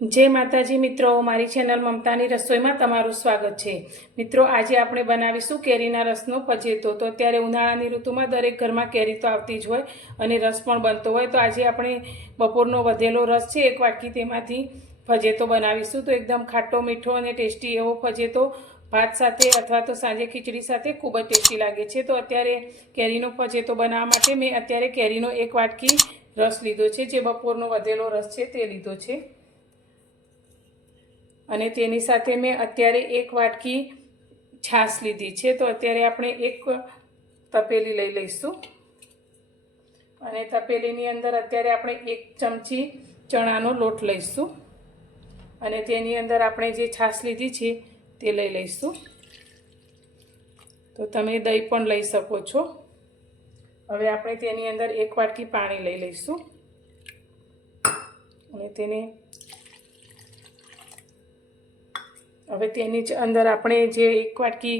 જય માતાજી મિત્રો, મારી ચેનલ મમતાની રસોઈમાં તમારું સ્વાગત છે. મિત્રો, આજે આપણે બનાવીશું કેરીના રસનો પચેતો તો અત્યારે ઉનાળાની ઋતુમાં દરેક ઘરમાં કેરી તો આવતી જ હોય અને રસ પણ બનતો હોય. તો આજે આપણે બપોરનો વધેલો રસ છે, એક વાટકી તેમાંથી ફજેતો બનાવીશું. તો એકદમ ખાટો, મીઠો અને ટેસ્ટી એવો ફજેતો ભાત સાથે અથવા તો સાંજે ખીચડી સાથે ખૂબ જ ટેસ્ટી લાગે છે. તો અત્યારે કેરીનો ફજેતો બનાવવા માટે મેં અત્યારે કેરીનો એક વાટકી રસ લીધો છે. જે બપોરનો વધેલો રસ છે તે લીધો છે. અને તેની સાથે મેં અત્યારે એક વાટકી છાશ લીધી છે. તો અત્યારે આપણે એક તપેલી લઈ લઈશું. અને તપેલીની અંદર અત્યારે આપણે એક ચમચી ચણાનો લોટ લઈશું. અને તેની અંદર આપણે જે છાશ લીધી છે તે લઈ લઈશું. તો તમે દહીં પણ લઈ શકો છો. હવે આપણે તેની અંદર એક વાટકી પાણી લઈ લઈશું. અને તેને હવે તેની જ અંદર આપણે જે એક વાટકી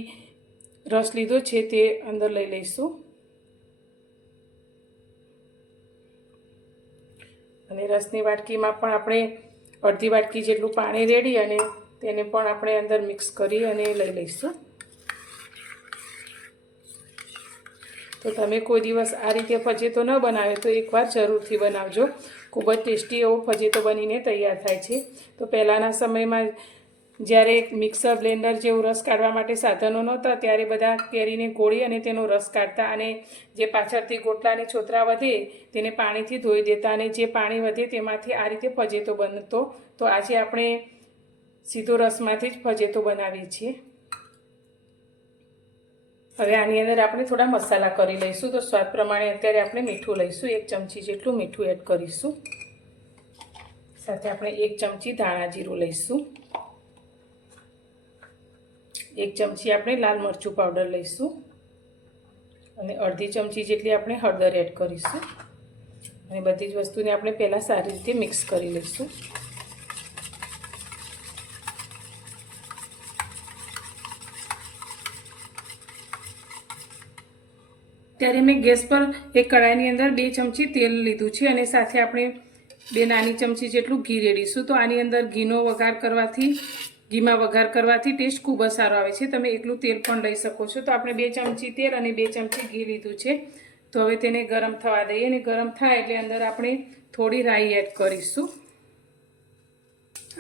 રસ લીધો છે તે અંદર લઈ લઈશું. અને રસની વાટકીમાં પણ આપણે અડધી વાટકી જેટલું પાણી રેડી અને તેને પણ આપણે અંદર મિક્સ કરી અને લઈ લઈશું. તો તમે કોઈ દિવસ આ રીતે ફજેતો ન બનાવે તો એકવાર જરૂરથી બનાવજો. ખૂબ જ ટેસ્ટી એવો ફજેતો બનીને તૈયાર થાય છે. તો પહેલાંના સમયમાં જ્યારે મિક્સર બ્લેન્ડર જેવું રસ કાઢવા માટે સાધનો નહોતા, ત્યારે બધા કેરીને ગોળી અને તેનો રસ કાઢતા અને જે પાછળથી ગોટલાની છોતરા વધે તેને પાણીથી ધોઈ દેતા અને જે પાણી વધે તેમાંથી આ રીતે ફજેતો બનતો. તો આજે આપણે સીધો રસમાંથી જ ફજેતો બનાવીએ છીએ. હવે આની અંદર આપણે થોડા મસાલા કરી લઈશું. તો સ્વાદ પ્રમાણે અત્યારે આપણે મીઠું લઈશું. એક ચમચી જેટલું મીઠું એડ કરીશું. સાથે આપણે એક ચમચી ધાણા જીરું લઈશું. એક ચમચી આપણે લાલ મરચું પાવડર લઈશું અને અડધી ચમચી જેટલી આપણે હળદર એડ કરીશું. અને બધી જ વસ્તુને આપણે પહેલાં સારી રીતે મિક્સ કરી લઈશું. ત્યારે મેં ગેસ પર એક કડાઈની અંદર બે ચમચી તેલ લીધું છે અને સાથે આપણે બે નાની ચમચી જેટલું ઘી રેડીશું. તો આની અંદર ઘીનો વઘાર કરવાથી ઘીમાં વઘાર કરવાથી ટેસ્ટ ખૂબ જ સારો આવે છે. તમે એકલું તેલ પણ લઈ શકો છો. તો આપણે બે ચમચી તેલ અને બે ચમચી ઘી લીધું છે. તો હવે તેને ગરમ થવા દઈએ અને ગરમ થાય એટલે અંદર આપણે થોડી રાઈ એડ કરીશું.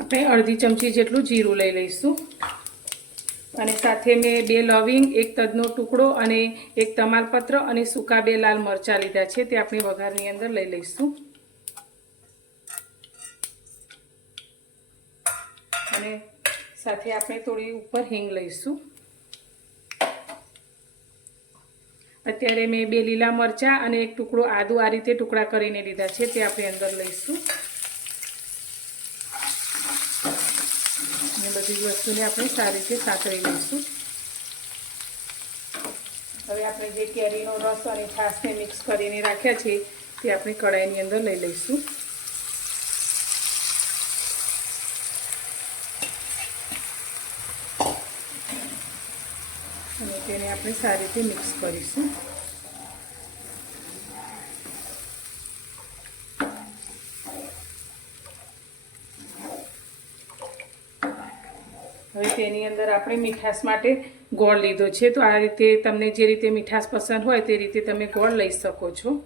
આપણે અડધી ચમચી જેટલું જીરું લઈ લઈશું. અને સાથે મેં બે લવિંગ, એક તજનો ટુકડો અને એક તમાલપત્ર અને સૂકા બે લાલ મરચાં લીધા છે. તે આપણે વઘારની અંદર લઈ લઈશું. અને સાથે આપણે થોડી ઉપર હિંગ લઈશું. અત્યારે મેં બે લીલા મરચાં અને એક ટુકડો આદુ આ રીતે ટુકડા કરીને લીધા છે, તે આપણે અંદર લઈશું. અને બધી વસ્તુને આપણે સારી રીતે સાંકળી લઈશું. હવે આપણે જે કેરીનો રસ અને છાશને મિક્સ કરીને રાખ્યા છે, તે આપણે કડાઈની અંદર લઈ લઈશું. અને તેને આપણે સારી રીતે મિક્સ કરીશું. હવે તેની અંદર આપણે મીઠાશ માટે ગોળ લીધો છે. તો આ રીતે તમને જે રીતે મીઠાશ પસંદ હોય તે રીતે તમે ગોળ લઈ શકો છો.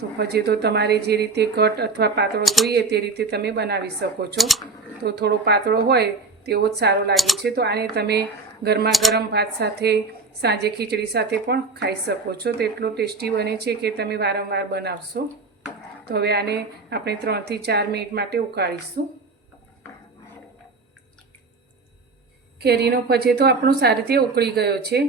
તો પછી તો તમારે જે રીતે ઘટ અથવા પાતળો જોઈએ તે રીતે તમે બનાવી શકો છો. તો થોડો પાતળો હોય તેવો જ સારો લાગે છે. તો આને તમે ગરમા ગરમ ભાત સાથે, સાંજે ખીચડી સાથે પણ ખાઈ શકો છો. તો એટલો ટેસ્ટી બને છે કે તમે વારંવાર બનાવશો. તો હવે આને આપણે ત્રણથી ચાર મિનિટ માટે ઉકાળીશું. કેરીનો ફજેતો આપણો સારી રીતે ઉકળી ગયો છે.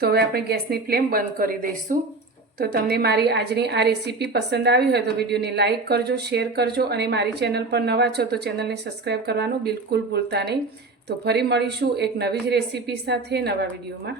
તો હવે આપણે ગેસની ફ્લેમ બંધ કરી દઈશું. તો તમને મારી આજની આ રેસીપી પસંદ આવી હોય તો વિડીયોને લાઇક કરજો, શેર કરજો અને મારી ચેનલ પર નવા છો તો ચેનલને સબસ્ક્રાઈબ કરવાનું બિલકુલ ભૂલતા નહીં. તો ફરી મળીશું એક નવી જ રેસીપી સાથે નવા વિડીયોમાં.